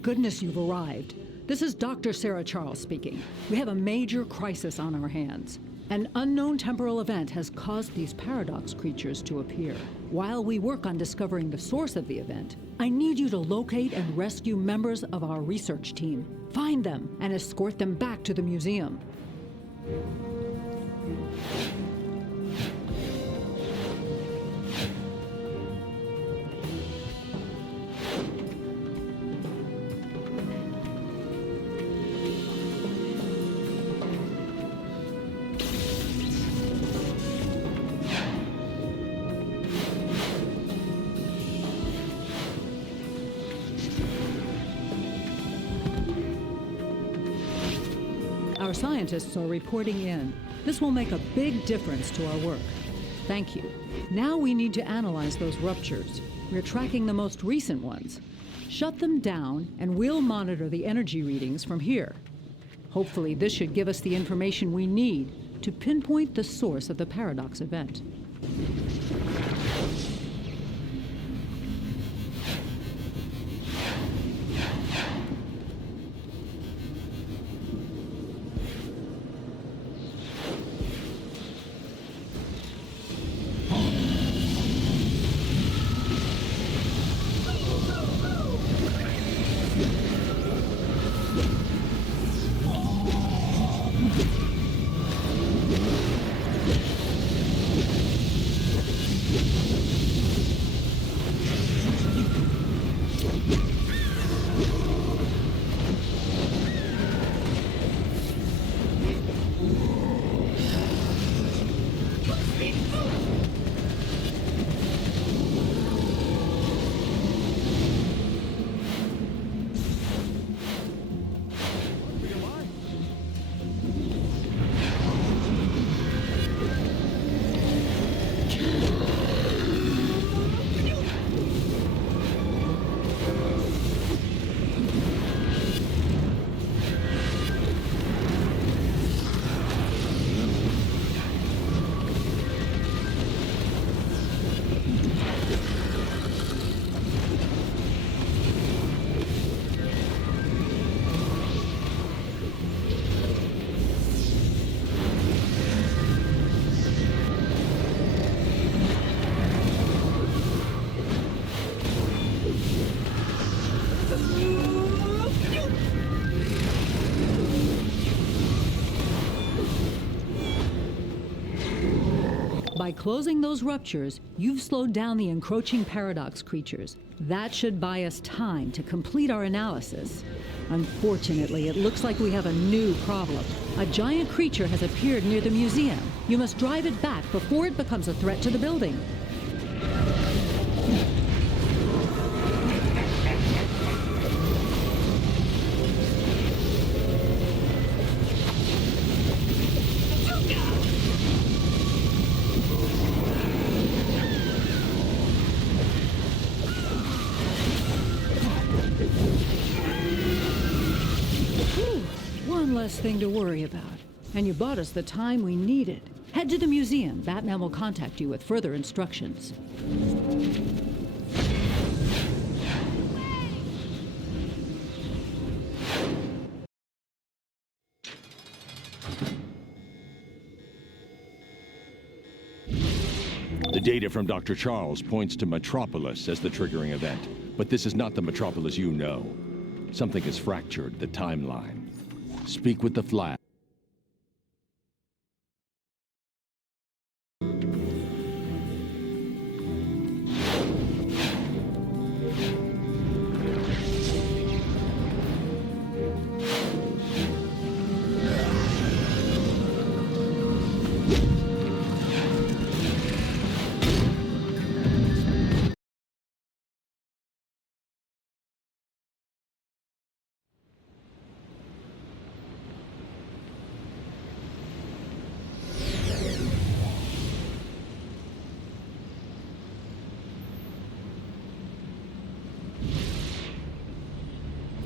Thank goodness you've arrived. This is Dr. Sarah Charles speaking. We have a major crisis on our hands. An unknown temporal event has caused these paradox creatures to appear. While we work on discovering the source of the event, I need you to locate and rescue members of our research team. Find them and escort them back to the museum. Our scientists are reporting in. This will make a big difference to our work. Thank you. Now we need to analyze those ruptures. We're tracking the most recent ones. Shut them down, and we'll monitor the energy readings from here. Hopefully, this should give us the information we need to pinpoint the source of the paradox event. By closing those ruptures, you've slowed down the encroaching paradox creatures. That should buy us time to complete our analysis. Unfortunately, it looks like we have a new problem. A giant creature has appeared near the museum. You must drive it back before it becomes a threat to the building. One less thing to worry about. And you bought us the time we needed. Head to the museum. Batman will contact you with further instructions. The data from Dr. Charles points to Metropolis as the triggering event. But this is not the Metropolis you know. Something has fractured the timeline. Speak with the Flash.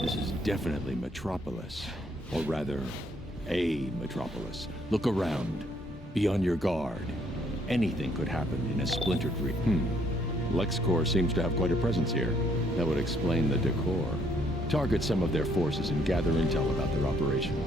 This is definitely Metropolis. Or rather, a Metropolis. Look around. Be on your guard. Anything could happen in a splintered region. LexCorp seems to have quite a presence here. That would explain the decor. Target some of their forces and gather intel about their operation.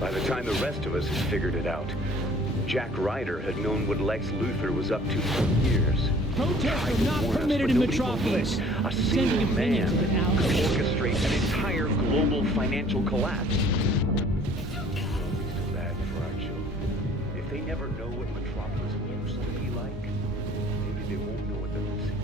By the time the rest of us had figured it out, Jack Ryder had known what Lex Luthor was up to for years. Protests are not permitted in Metropolis. A single Sending man opinions could without... orchestrate an entire global financial collapse. It's too bad for our children. If they never know what Metropolis used to be like, maybe they won't know what they're missing.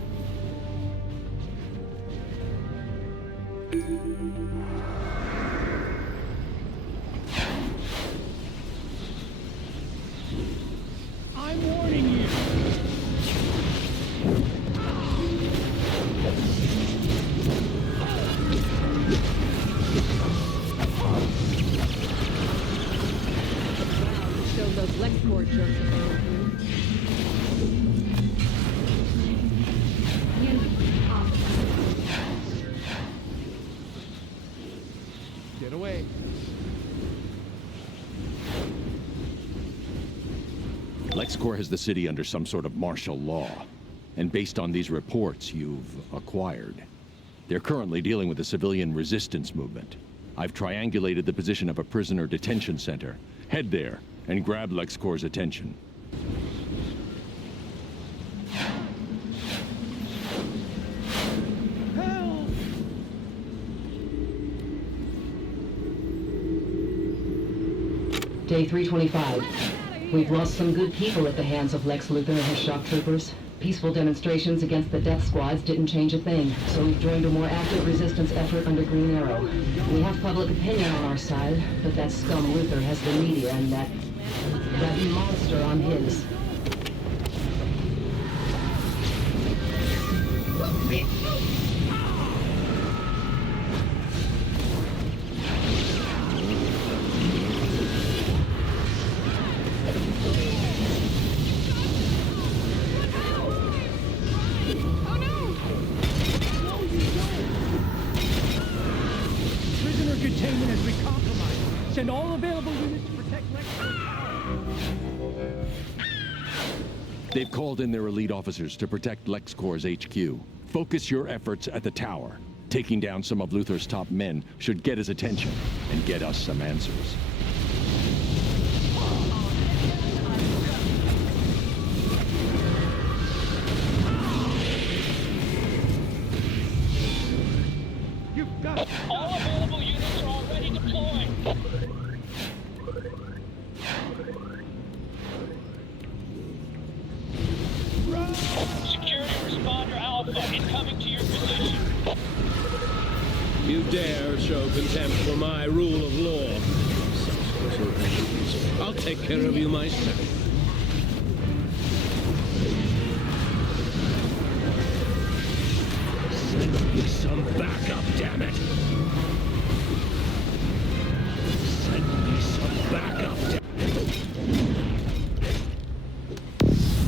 I'm warning you. Show those LexCorp jokes. Get away. LexCorp has the city under some sort of martial law. And based on these reports you've acquired, they're currently dealing with the civilian resistance movement. I've triangulated the position of a prisoner detention center. Head there and grab LexCorp's attention. Day 325. We've lost some good people at the hands of Lex Luthor and his shock troopers. Peaceful demonstrations against the death squads didn't change a thing, so we've joined a more active resistance effort under Green Arrow. We have public opinion on our side, but that scum Luthor has the media and that monster on his. Prisoner containment has been compromised. Send all available units to protect LexCorp Tower. They've called in their elite officers to protect LexCorp's HQ. Focus your efforts at the tower. Taking down some of Luthor's top men should get his attention and get us some answers. You've got... All available units are already deployed. Security responder Alpha incoming to your position. You dare show contempt for my rule of law. I'll take care of you myself. Send me some backup, damn it! Send me some backup, damn it!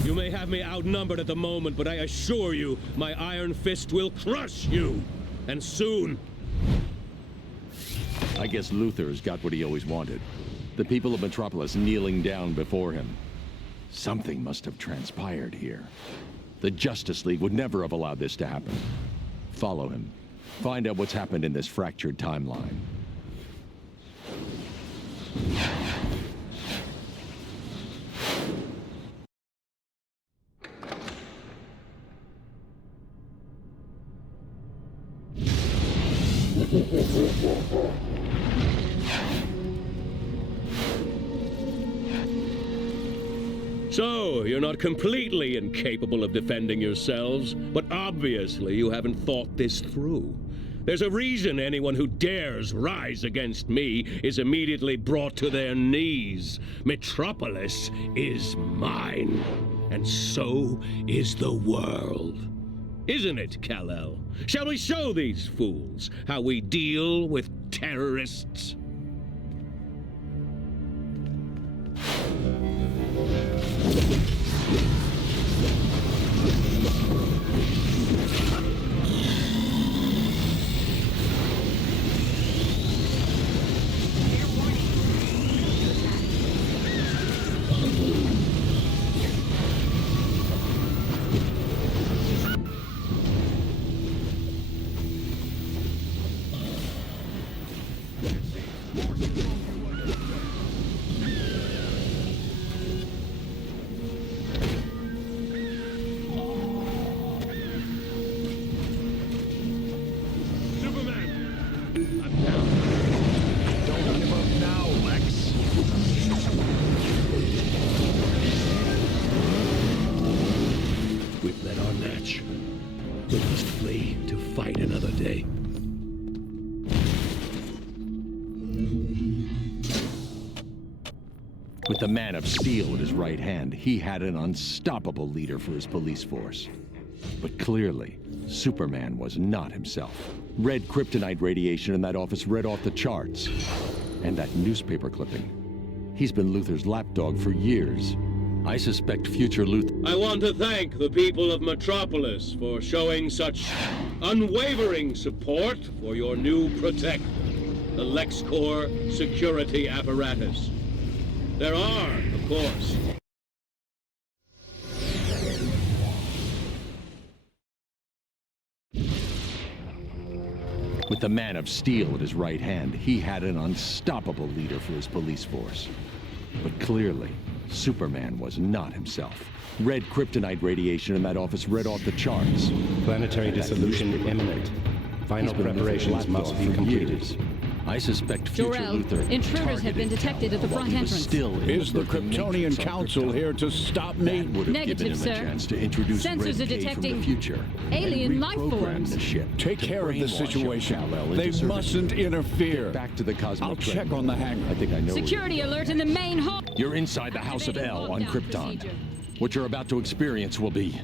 You may have me outnumbered at the moment, but I assure you, my iron fist will crush you! And soon! I guess Luthor's got what he always wanted. The people of Metropolis kneeling down before him. Something must have transpired here. The Justice League would never have allowed this to happen. Follow him. Find out what's happened in this fractured timeline. So, you're not completely incapable of defending yourselves, but obviously you haven't thought this through. There's a reason anyone who dares rise against me is immediately brought to their knees. Metropolis is mine, and so is the world. Isn't it, Kal-El? Shall we show these fools how we deal with terrorists? We've met our match. We must flee to fight another day. With the Man of Steel at his right hand, he had an unstoppable leader for his police force. But clearly, Superman was not himself. Red kryptonite radiation in that office read off the charts. And that newspaper clipping. He's been Luthor's lapdog for years. I suspect future Luthor... I want to thank the people of Metropolis for showing such unwavering support for your new protector, the LexCorp security apparatus. There are, of course, With the Man of Steel at his right hand, he had an unstoppable leader for his police force. But clearly, Superman was not himself. Red kryptonite radiation in that office read off the charts. Planetary dissolution imminent. Final preparations must be completed. I suspect future Jor-El, Luthor intruders have been detected at the while front he was entrance. Still in Is the Lurking Kryptonian Matrix on Council Krypton. here to stop me? That would have Negative, given him sir. a chance to introduce Sensors Red are K detecting from the future alien and life reprogram forms. the ship Take to care of the brainwash situation. Kal-El into They service. mustn't interfere. Back to the cosmic I'll check treadmill. on the hangar. I think I know. where Security you're alert in the main hall. You're inside the House of Activating El on lockdown Krypton. procedure. What you're about to experience will be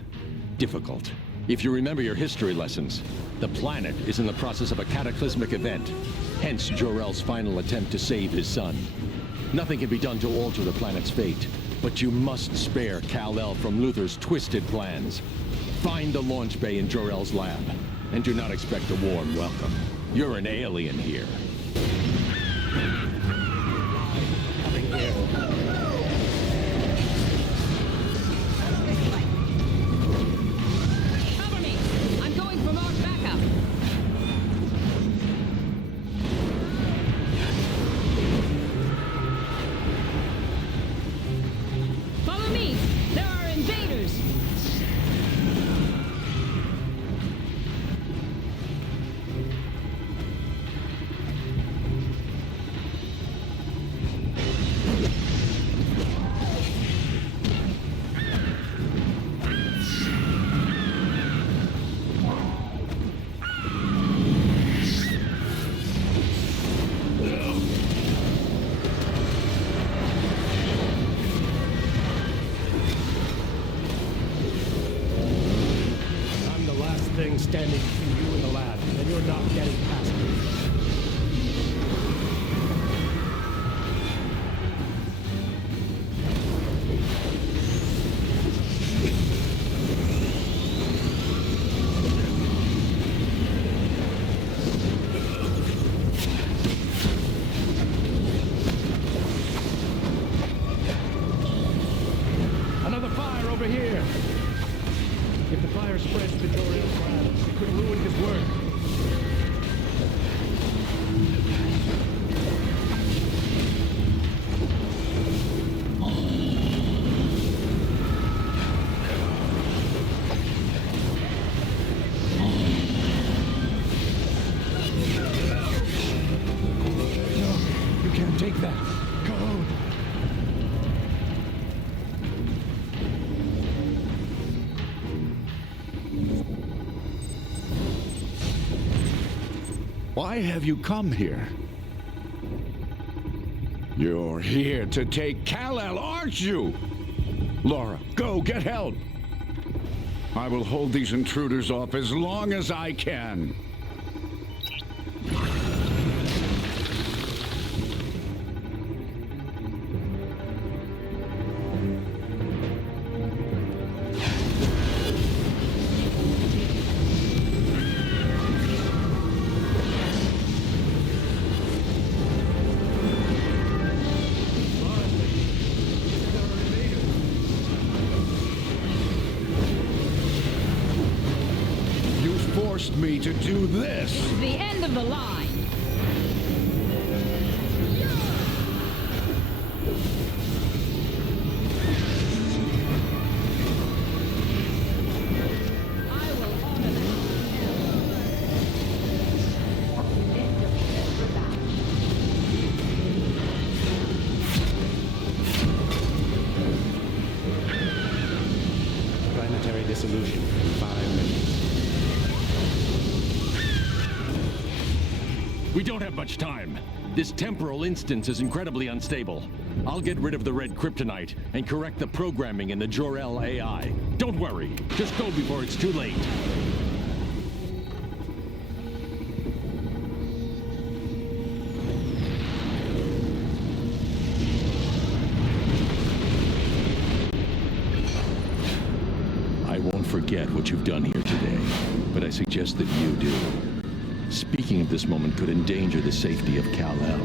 difficult. If you remember your history lessons, the planet is in the process of a cataclysmic event, hence Jor-El's final attempt to save his son. Nothing can be done to alter the planet's fate, but you must spare Kal-El from Luthor's twisted plans. Find the launch bay in Jor-El's lab, and do not expect a warm welcome. You're an alien here. Cover me. I'm going for more backup. Follow me. There are invaders. I'm the last thing standing between you and the lab, and you're not getting past me. Another fire over here! If the fire spreads to Jor-El's lab, it could ruin his work. You can't take that. Code. Why have you come here? You're here to take Kal-El, aren't you? Laura, go get help. I will hold these intruders off as long as I can. Forced me to do this. The end of the line. I will honor Planetary dissolution in 5 minutes. We don't have much time. This temporal instance is incredibly unstable. I'll get rid of the red kryptonite and correct the programming in the Jor-El AI. Don't worry. Just go before it's too late. I won't forget what you've done here today, but I suggest that you do. Speaking of this moment could endanger the safety of Kal-El.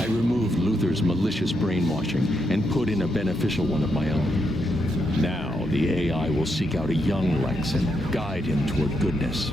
I removed Luther's malicious brainwashing and put in a beneficial one of my own. Now, the AI will seek out a young Lex and guide him toward goodness.